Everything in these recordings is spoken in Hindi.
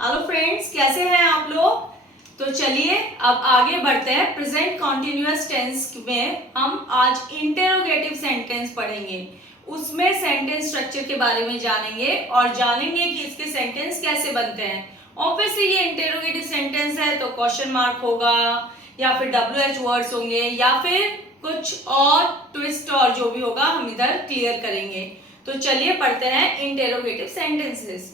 हेलो फ्रेंड्स, कैसे हैं आप लोग। तो चलिए अब आगे बढ़ते हैं। प्रेजेंट कॉन्टिन्यूअस टेंस में हम आज इंटेरोगेटिव सेंटेंस पढ़ेंगे। उसमें सेंटेंस स्ट्रक्चर के बारे में जानेंगे और जानेंगे कि इसके सेंटेंस कैसे बनते हैं। ऑब्वियसली ये इंटेरोगेटिव सेंटेंस है तो क्वेश्चन मार्क होगा या फिर WH वर्ड्स होंगे या फिर कुछ और ट्विस्ट और जो भी होगा हम इधर क्लियर करेंगे। तो चलिए पढ़ते हैं interrogative sentences.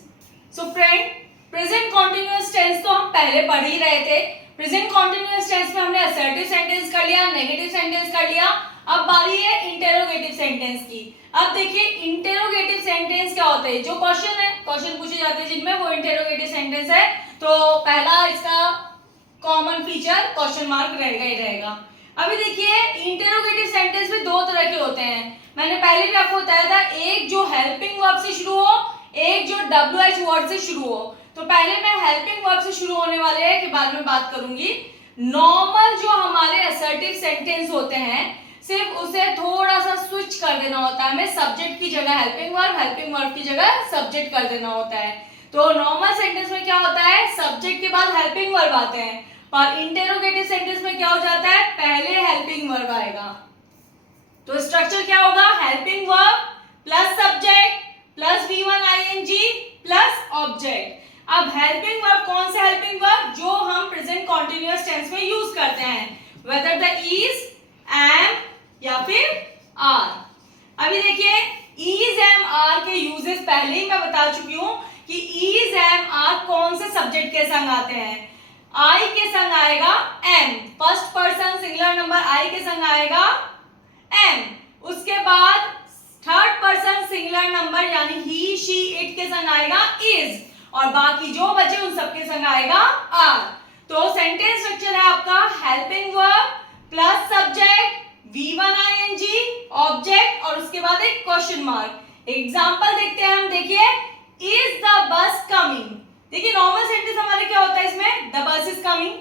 So friend, present continuous tense तो हम पहले पढ़ ही रहे थे। प्रेजेंट कॉन्टिन्यूअस टेंस में हमने असर्टिव सेंटेंस कर लिया, नेगेटिव सेंटेंस कर लिया। अब बारी है इंटेरोगेटिव सेंटेंस की। अब देखिए इंटेरोगेटिव सेंटेंस क्या होता है। जो क्वेश्चन पूछे जाते हैं जिनमें वो इंटेरोगेटिव सेंटेंस है। तो पहला इसका कॉमन फीचर क्वेश्चन मार्क रहेगा ही रहेगा। अभी देखिए इंटेरोगेटिव सेंटेंस में दो तरह के होते हैं। मैंने पहले भी आपको बताया था, एक जो हेल्पिंग वर्ब से शुरू हो, एक जो WH वर्ड से शुरू हो। तो पहले मैं हेल्पिंग वर्ब से शुरू होने वाले के बारे में बात करूंगी। नॉर्मल जो हमारे असर्टिव सेंटेंस होते हैं, सिर्फ उसे थोड़ा सा स्विच कर देना होता है। हमें सब्जेक्ट की जगह हेल्पिंग वर्ब की जगह सब्जेक्ट कर देना होता है। तो नॉर्मल सेंटेंस में क्या होता है, सब्जेक्ट के बाद हेल्पिंग वर्ब आते हैं। और इंटेरोगेटिव सेंटेंस में क्या हो जाता है, पहले हेल्पिंग वर्ब आएगा। तो स्ट्रक्चर क्या होगा, helping verb plus subject plus V1 ing plus object. अब हेल्पिंग वर्ब कौन सा हेल्पिंग वर्ब, जो हम प्रेजेंट कॉन्टिन्यूअस टेंस में यूज करते हैं, वेदर द इज, एम या फिर आर। अभी देखिए इज, एम, आर के यूजेस पहले ही मैं बता चुकी हूं कि इज, एम, आर कौन से सब्जेक्ट के संग आते हैं। आई के संग आएगा am, first person singular number I के संग आएगा एम। उसके बाद थर्ड पर्सन सिंगुलर नंबर यानी ही, शी, इट के संग आएगा इज, और बाकी जो बचे उन सबके संग आएगा आर। तो सेंटेंस स्ट्रक्चर है आपका helping verb plus subject, V1 ing, object और उसके बाद एक क्वेश्चन मार्क। एग्जांपल देखते हैं हम। देखिए इज द बस कमिंग। देखिए नॉर्मल सेंटेंस हमारे क्या होता है, इसमें द बस इज कमिंग,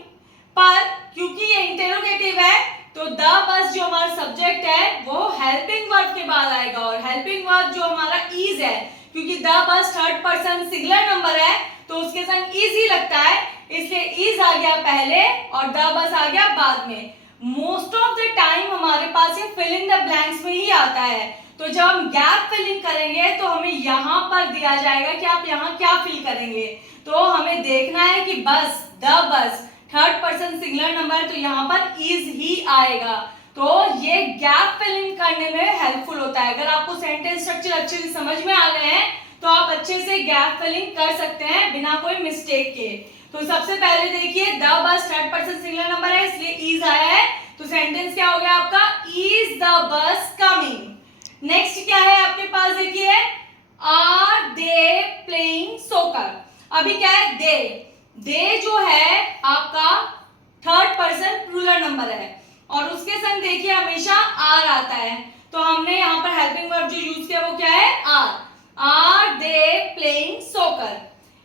पर क्योंकि ये इंटेरोगेटिव है तो द बस जो हमारा सब्जेक्ट है वो हेल्पिंग वर्ब के बाद आएगा, और हेल्पिंग वर्ब जो हमारा इज है, क्योंकि the bus third person singular number है तो उसके संग इज ही लगता है, इसलिए इज आ गया पहले और द बस आ गया बाद में। मोस्ट ऑफ द टाइम हमारे पास ये फिल इन द ब्लैंक्स में ही आता है। तो जब हम गैप फिलिंग करेंगे तो हमें यहाँ पर दिया जाएगा कि आप यहाँ क्या फिल करेंगे। तो हमें देखना है कि बस, the bus third person singular number, तो यहाँ पर इज ही आएगा। तो ये गैप फिलिंग करने में हेल्पफुल होता है। अगर आपको सेंटेंस स्ट्रक्चर अच्छे से समझ में आ गए हैं तो आप अच्छे से गैप फिलिंग कर सकते हैं बिना कोई मिस्टेक के। तो सबसे पहले देखिए the bus third person singular number है इसलिए इज आया है, तो सेंटेंस क्या हो गया आपका, is the bus coming. Next क्या है आपके पास, देखिए आर दे प्लेइंग सोकर। अभी क्या है, दे जो है आपका थर्ड पर्सन प्लूरल नंबर है और उसके संग देखिए हमेशा आर आता है। तो हमने यहाँ पर हेल्पिंग वर्ब जो यूज किया वो क्या है, आर दे प्लेइंग सोकर।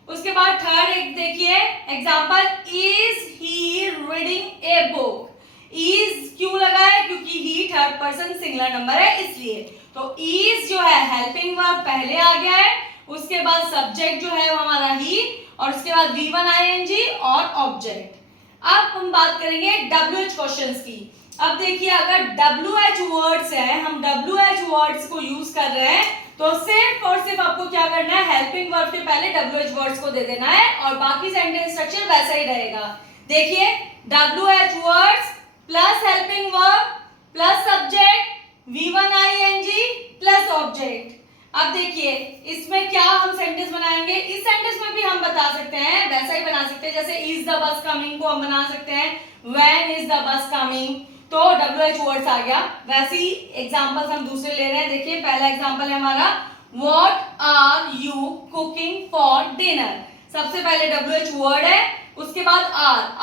उसके बाद थर्ड एक देखिए example, is he reading a book. Is क्यों लगा है, क्योंकि ही थर्ड पर्सन सिंगुलर नंबर है इसलिए। तो इज जो है हेल्पिंग वर्ब पहले आ गया है, उसके बाद सब्जेक्ट जो है वो हमारा ही, और उसके बाद V1 ing और ऑब्जेक्ट। अब हम बात करेंगे WH क्वेश्चंस की। अब देखिए अगर WH वर्ड्स है, हम WH वर्ड्स को यूज कर रहे हैं तो सिर्फ और सिर्फ आपको क्या करना है, हेल्पिंग वर्ब के पहले WH वर्ड्स को दे देना है और बाकी सेंटेंस स्ट्रक्चर वैसा ही रहेगा। देखिए WH words plus helping verb plus subject, V1 ing plus object. अब देखिए इसमें क्या हम सेंटेंस बनाएंगे, इस सेंटेंस में भी हम बता सकते हैं, वैसा ही बना सकते हैं जैसे इज द बस कमिंग को हम बना सकते हैं when is the bus coming, तो WH वर्ड्स आ गया। वैसे ही एग्जांपल्स हम दूसरे ले रहे हैं। देखिए पहला एग्जांपल है हमारा, what are you cooking for dinner. सबसे पहले WH वर्ड है, उसके बाद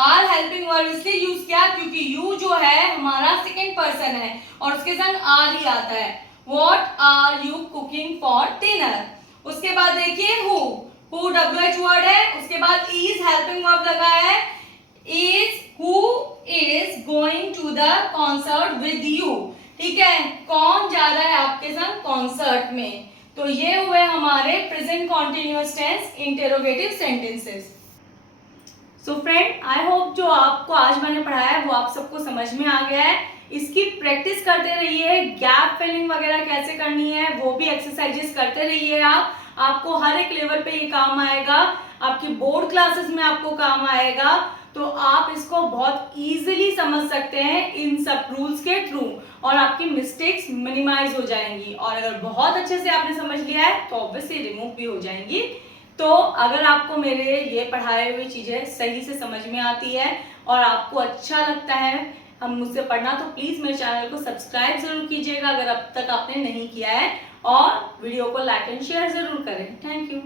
आर हेल्पिंग वर्ड इसलिए यूज किया क्योंकि यू जो है हमारा सेकेंड पर्सन है और उसके संग आर ही आता है। What are you cooking for dinner? उसके बाद देखिए who WH वर्ड है, उसके बाद is हेल्पिंग वर्ब लगा है, is who is going to the concert with you। ठीक है, कौन जा रहा है आपके संग कॉन्सर्ट में। तो ये हुए हमारे present continuous tense interrogative sentences. So friend, I hope जो आपको आज मैंने पढ़ाया है वो आप सबको समझ में आ गया है। इसकी प्रैक्टिस करते रहिए, गैप फिलिंग वगैरह कैसे करनी है वो भी एक्सरसाइजेस करते रहिए। आपको हर एक लेवल पे ये काम आएगा, आपकी बोर्ड क्लासेस में आपको काम आएगा, तो आप इसको बहुत इजीली समझ सकते हैं इन सब रूल्स के थ्रू, और आपकी मिस्टेक्स मिनिमाइज हो जाएंगी। और अगर बहुत अच्छे से आपने समझ लिया है तो ऑब्वियसली रिमूव भी हो जाएंगी। तो अगर आपको मेरे ये पढ़ाए हुए चीजें सही से समझ में आती है और आपको अच्छा लगता है हम मुझसे पढ़ना, तो प्लीज मेरे चैनल को सब्सक्राइब जरूर कीजिएगा अगर अब तक आपने नहीं किया है, और वीडियो को लाइक एंड शेयर जरूर करें। Thank you.